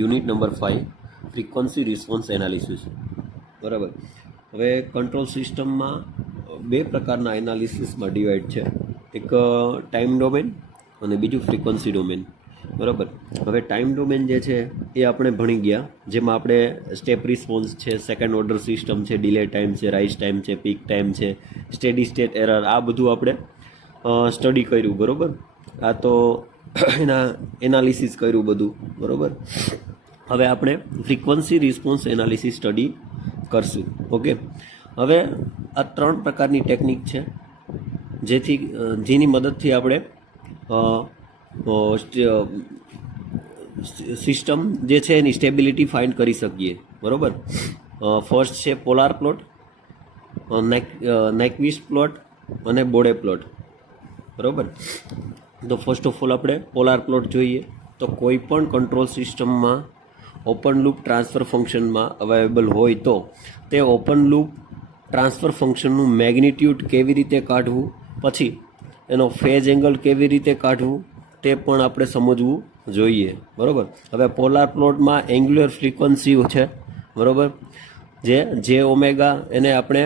Unit number 5 frequency response analysis. બરાબર. હવે control સિસ્ટમમાં બે પ્રકારના એનાલિસિસમાં ડિવાઈડ છે, એક ટાઈમ ડોમેન અને બીજું ફ્રીક્વન્સી ડોમેન. બરાબર. હવે ટાઈમ ડોમેન જે છે એ આપણે ભણી ગયા, જેમાં આપણે સ્ટેપ રિસ્પોન્સ છે, સેકન્ડ ઓર્ડર સિસ્ટમ છે, ડિલે ટાઈમ છે, રાઇઝ ટાઈમ છે, પીક ટાઈમ છે, સ્ટેડી સ્ટેટ એરર, આ બધું આપણે સ્ટડી કર્યું. બરાબર. આ તો એના એનાલિસિસ કર્યું બધું. બરાબર. હવે આપણે ફ્રીક્વન્સી રિસ્પોન્સ એનાલિસિસ સ્ટડી કરશું. ઓકે. હવે આ ત્રણ પ્રકારની ટેકનિક છે જેની મદદથી આપણે સિસ્ટમ જે છે એની સ્ટેબિલિટી ફાઇન્ડ કરી શકીએ. બરાબર. ફર્સ્ટ છે પોલાર પ્લોટ, નેક્વિસ્ટ પ્લોટ અને બોડે પ્લોટ. બરાબર. તો ફર્સ્ટ ઓફ ઓલ આપણે પોલાર પ્લોટ જોઈએ. તો કોઈ પણ કંટ્રોલ સિસ્ટમમાં ઓપન લૂપ ટ્રાન્સફર ફંક્શનમાં અવેલેબલ હોય તો તે ઓપન લૂપ ટ્રાન્સફર ફંક્શનનું મેગ્નિટ્યુડ કેવી રીતે કાઢવું, પછી એનો ફેઝ એંગલ કેવી રીતે કાઢવું તે પણ આપણે સમજવું જોઈએ. બરાબર. હવે પોલાર પ્લોટમાં એંગ્યુલર ફ્રીક્વન્સી છે. બરાબર. જે ઓમેગા એને આપણે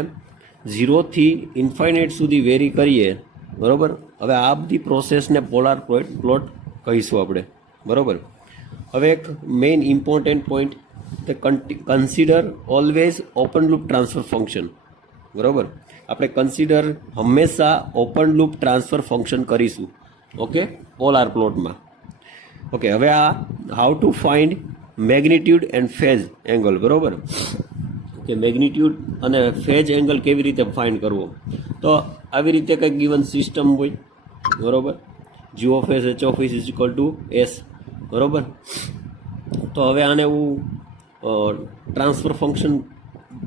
0થી ઇન્ફાઇનાઇટ સુધી વેરી કરીએ. બરાબર. હવે આ બધી પ્રોસેસને પોલાર પ્લોટ કહીશું આપણે. બરાબર. હવે એક મેઇન ઇમ્પોર્ટન્ટ પોઈન્ટ, તે consider always open loop transfer function. બરાબર. આપણે કન્સિડર હંમેશા ઓપન લૂપ ટ્રાન્સફર ફંક્શન કરીશું. ઓકે. પોલાર પ્લોટમાં. ઓકે. હવે આ how to find magnitude and phase angle. બરાબર. કે મેગ્નિટ્યુડ અને ફેઝ એંગલ કેવી રીતે ફાઇન્ડ કરવો. તો આવી રીતે કંઈક ગિવન સિસ્ટમ હોય. બરાબર. G of S H of S is equal to S. બરાબર. તો હવે આને હું ટ્રાન્સફર ફંક્શન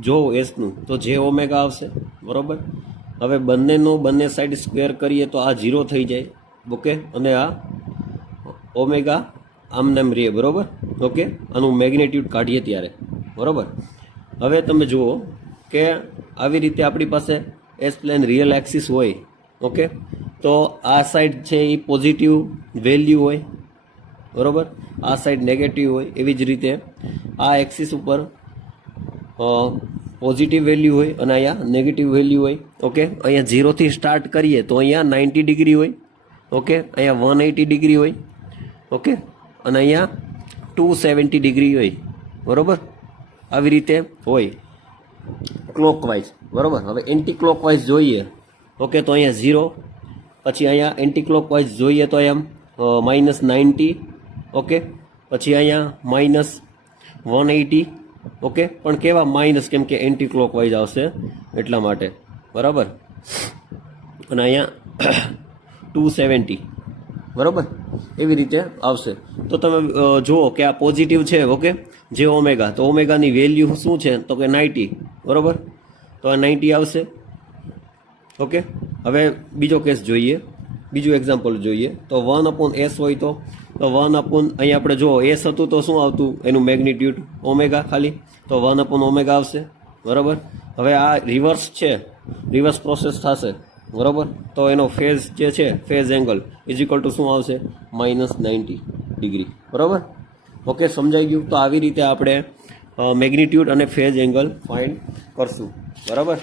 જો એસનું તો જે ઓમેગા આવશે. બરાબર. હવે બંને સાઈડ સ્ક્વેર કરીએ તો આ 0 થઈ જાય. ઓકે. અને આ ઓમેગા આમનેમ રહે. બરાબર. ઓકે. આનું મેગ્નિટ્યુડ કાઢીએ ત્યારે. બરાબર. હવે તમે જુઓ કે આવી રીતે આપણી પાસે એસ પ્લેન રિયલ એક્સિસ હોય. ઓકે. તો આ સાઈડ છે એ પોઝિટિવ વેલ્યુ હોય. બરાબર. આ સાઈડ નેગેટિવ હોય. એવી જ રીતે આ એક્સિસ ઉપર પોઝિટિવ વેલ્યુ હોય અને અહીંયા નેગેટિવ વેલ્યુ હોય. ઓકે. અહીંયા 0થી સ્ટાર્ટ કરીએ તો અહીંયા 90 ડિગ્રી હોય. ઓકે. અહીંયા 180 ડિગ્રી હોય. ઓકે. અને અહીંયા 270 ડિગ્રી હોય. બરાબર. આવી રીતે હોય ક્લોકવાઇઝ. બરાબર. હવે એન્ટી ક્લોકવાઇઝ જોઈએ. ઓકે. તો અહીંયા 0, પછી અહીંયા એન્ટી ક્લોકવાઇઝ જોઈએ તો અહીંયા -90. ઓકે. પછી અહીંયા -180. ઓકે. પણ કેવા માઇનસ, કેમ કે એન્ટી ક્લોકવાઇઝ આવશે એટલા માટે. બરાબર. અને અહીંયા 270. બરાબર. એવી રીતે આવશે. તો તમે જુઓ કે આ પોઝિટિવ છે. ઓકે. જે ઓમેગા, તો ઓમેગાની વેલ્યુ શું છે તો કે 90. બરાબર. તો આ 90 આવશે. ઓકે. હવે બીજો કેસ જોઈએ, બીજું એક્ઝામ્પલ જોઈએ. તો 1/s હોય તો 1 અહીંયા આપણે જો એસ હતું તો શું આવતું એનું મેગ્નિટ્યુડ ઓમેગા ખાલી, તો 1 ઓમેગા આવશે. બરાબર. હવે આ રિવર્સ છે, રિવર્સ પ્રોસેસ થશે. બરાબર. તો એનો ફેઝ જે છે, phase angle is equal two શું આવશે -90 ડિગ્રી. બરાબર. ઓકે. સમજાઈ ગયું. તો આવી રીતે આપણે મેગ્નિટ્યુડ અને ફેઝ એંગલ ફાઇન્ડ કરશું. બરાબર.